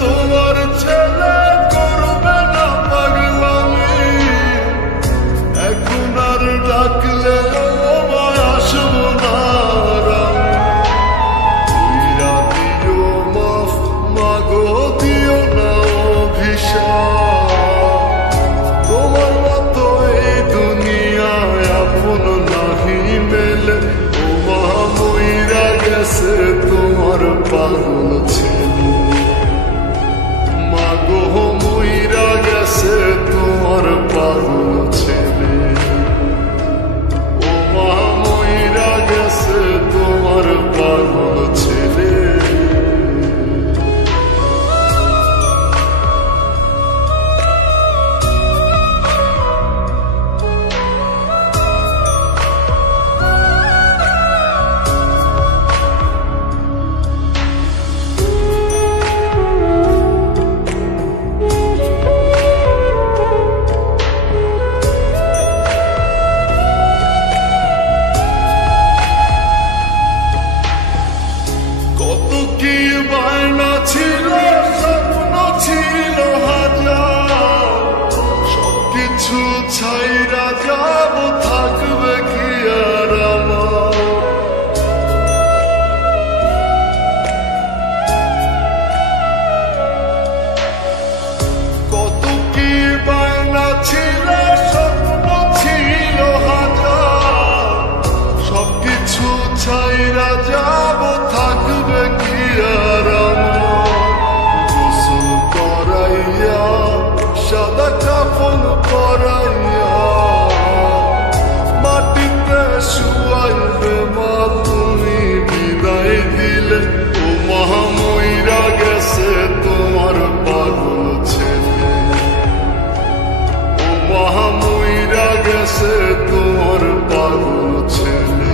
তোমার ছেলে করবে না পাগলামি, এখন আর ডাকলে আসবো না। দিও মাফ মাগো, দিও না অভিশাপ, তোমার মতো এই দুনিয়ায় আপন নাহি মেলে। ও মা মইরা গেছে তোমার পাগল ছেলে, মাগো মইরা গেছে তোমার পাগল ছেলে। ও মা মইরা গেছে তোমার পাগল ছেলে। কত কি বায়না ছিল, স্বপ্ন ছিল হাজার, সবকিছু ছাইরা যাব, থাকবে কি আর আমার। কত কি বায়না ছিল, স্বপ্ন ছিল হাজার, সবকিছু ছাইরা যাব, থাকবে কি আর আমার। গোসল করাইয়া সাদা কাফন পরাইয়া মাটিতে শুয়াইবে মা, তুমি বিদায় দিলে। ও মা মইরা গেছে তোমার পাগল ছেলে, ও মা মইরা গেছে তোমার পাগল ছেলে।